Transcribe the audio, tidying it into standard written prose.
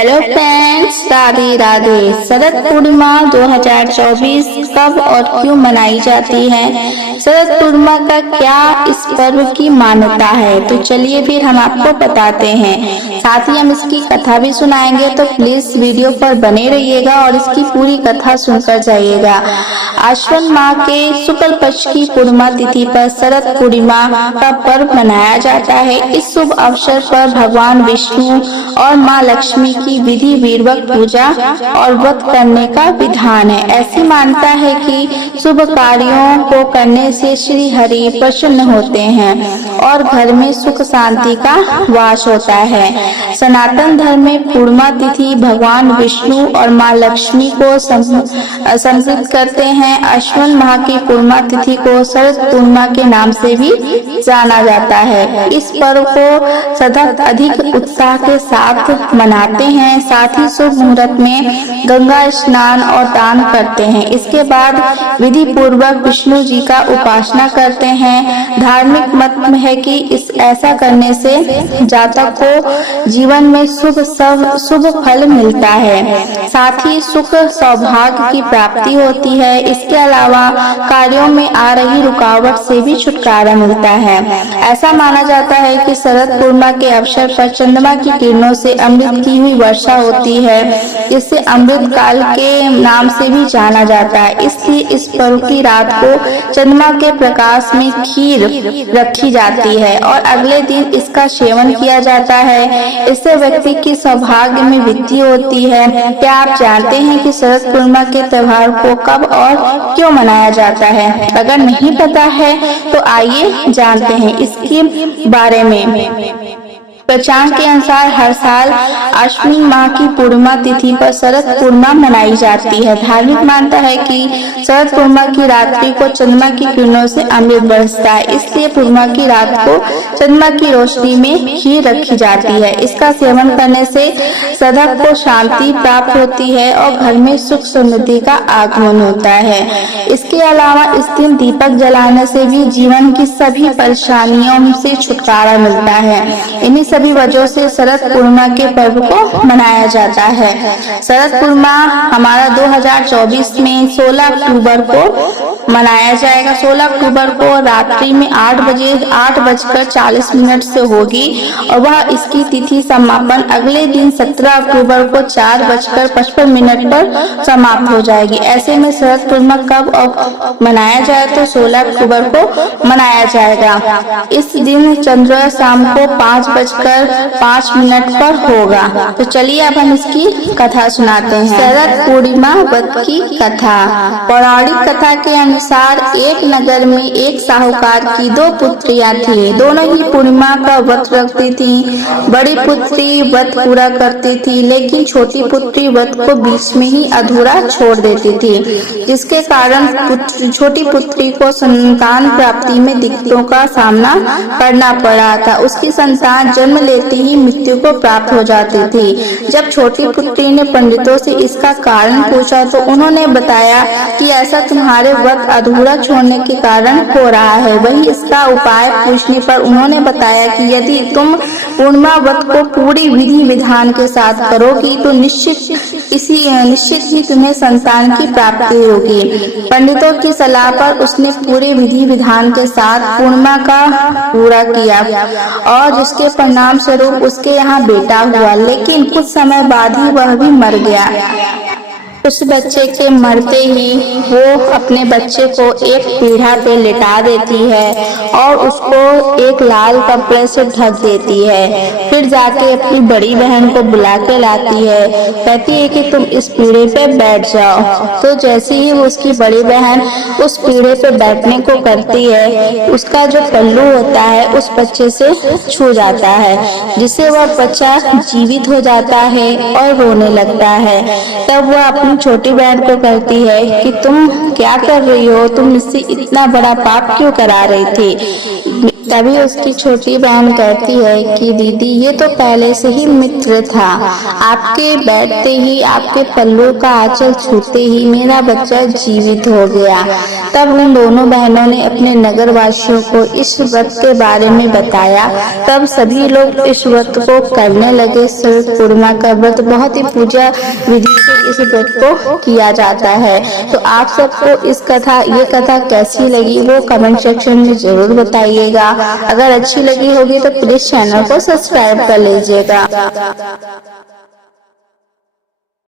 Hello friends, Radhe Radhe. Sharad Purnima 2024 कब और क्यों मनाई जाती है? शरद पूर्णिमा का क्या इस पर्व की मान्यता है? तो चलिए फिर हम आपको बताते हैं। साथ ही हम इसकी कथा भी सुनाएंगे, तो प्लीज वीडियो पर बने रहिएगा और इसकी पूरी कथा सुनकर जाइएगा। आश्विन माह के शुक्ल पक्ष की पूर्णिमा तिथि पर शरद पूर्णिमा का पर्व मनाया जाता है। इस शुभ अवसर पर भगवान विष्णु और माँ लक्ष्मी की विधि पूर्वक पूजा और व्रत करने का विधान है। ऐसी मान्यता है कि शुभ कार्यों को करने से श्री हरि प्रसन्न होते हैं और घर में सुख शांति का वास होता है। सनातन धर्म में पूर्णिमा तिथि भगवान विष्णु और माँ लक्ष्मी को समर्पित करते हैं। आश्विन माह की पूर्णिमा तिथि को शरद पूर्णिमा के नाम से भी जाना जाता है। इस पर्व को सदा अधिक उत्साह के साथ मनाते हैं। साथ ही शुभ मुहूर्त में गंगा स्नान और दान करते हैं। इसके बाद विधि पूर्वक विष्णु जी का उपासना करते हैं। धार्मिक मत में है कि ऐसा करने से जातक को जीवन में शुभ फल मिलता है, साथ ही सुख सौभाग्य की प्राप्ति होती है। इसके अलावा कार्यों में आ रही रुकावट से भी छुटकारा मिलता है। ऐसा माना जाता है कि शरद पूर्णिमा के अवसर पर चंद्रमा की किरणों से अमृत की हुई वर्षा होती है। इसे अमृत काल के नाम से भी जाना जाता है। इसलिए इस पर्व की रात को चंद्रमा के प्रकाश में खीर रखी जाती है और अगले दिन इसका सेवन किया जाता है। इससे व्यक्ति की सौभाग्य में वृद्धि होती है। क्या आप जानते हैं कि शरद पूर्णिमा के त्योहार को कब और क्यों मनाया जाता है? अगर नहीं पता है तो आइए जानते हैं इसके बारे में। पंचांग के अनुसार हर साल आश्विन माह की पूर्णिमा तिथि पर शरद पूर्णिमा मनाई जाती है। धार्मिक मान्यता है कि शरद पूर्णिमा की रात्रि को चंद्रमा की किरणों से अमृत बरसता है, इसलिए पूर्णिमा की रात को चंद्रमा की रोशनी में खीर रखी जाती है। इसका सेवन करने से साधक को शांति प्राप्त होती है और घर में सुख समृद्धि का आगमन होता है। इसके अलावा इस दिन दीपक जलाने से भी जीवन की सभी परेशानियों से छुटकारा मिलता है। इन्हीं सभी वजहों से शरद पूर्णिमा के पर्व को मनाया जाता है। शरद पूर्णिमा हमारा 2024 में 16 अक्टूबर को मनाया जाएगा। 16 अक्टूबर को रात्रि में 8:40 से होगी और वह इसकी तिथि समापन अगले दिन 17 अक्टूबर को 4:55 पर समाप्त हो जाएगी। ऐसे में शरद पूर्णिमा कब मनाया जाए तो 16 अक्टूबर को मनाया जाएगा। इस दिन चंद्रोदय शाम को 5:05 पर होगा। तो चलिए अब हम इसकी कथा सुनाते हैं। शरद पूर्णिमा व्रत की कथा। पौराणिक कथा के अनुसार एक नगर में एक साहूकार की 2 पुत्रियां थीं। दोनों ही पूर्णिमा का व्रत रखती थीं। बड़ी पुत्री व्रत पूरा करती थी, लेकिन छोटी पुत्री व्रत को बीच में ही अधूरा छोड़ देती थी, जिसके कारण छोटी पुत्री को संतान प्राप्ति में दिक्कतों का सामना करना पड़ा था। उसकी संतान जन्म लेते ही मृत्यु को प्राप्त हो जाती थी। जब छोटी पुत्री ने पंडितों से इसका कारण पूछा तो उन्होंने बताया कि ऐसा तुम्हारे व्रत अधूरा छोड़ने के कारण हो रहा है। वही इसका उपाय पूछने पर उन्होंने बताया कि यदि तुम पूर्णिमा व्रत को पूरी विधि विधान के साथ करोगी तो निश्चित ही तुम्हें संतान की प्राप्ति होगी। पंडितों की सलाह पर उसने पूरे विधि विधान के साथ पूर्णिमा का पूरा किया और जिसके परिणाम स्वरूप उसके यहाँ बेटा हुआ, लेकिन कुछ समय बाद ही वह भी मर गया। उस बच्चे के मरते ही वो अपने बच्चे को एक पीढ़ा पे लिटा देती है और उसको एक लाल कपड़े से ढक देती है। फिर जाके अपनी बड़ी बहन को बुला के लाती है, कहती है कि तुम इस पीढ़े पे बैठ जाओ। तो जैसे ही वो उसकी बड़ी बहन उस पीढ़े पे बैठने को करती है, उसका जो पल्लू होता है उस बच्चे से छू जाता है, जिससे वह बच्चा जीवित हो जाता है और रोने लगता है। तब वह अपनी छोटी बहन को कहती है कि तुम क्या कर रही हो, तुम मुझसे इतना बड़ा पाप क्यों करा रही थी। तभी उसकी छोटी बहन कहती है कि दीदी ये तो पहले से ही मित्र था, आपके बैठते ही आपके पल्लू का आंचल छूते ही मेरा बच्चा जीवित हो गया। तब उन दोनों बहनों ने अपने नगर वासियों को इस व्रत के बारे में बताया। तब सभी लोग इस व्रत को करने लगे। शरद पूर्णिमा का व्रत बहुत ही पूजा विधि से इस व्रत को किया जाता है। तो आप सबको ये कथा कैसी लगी वो कमेंट सेक्शन में जरूर बताइएगा। अगर अच्छी लगी होगी तो प्लीज चैनल को सब्सक्राइब कर लीजिएगा।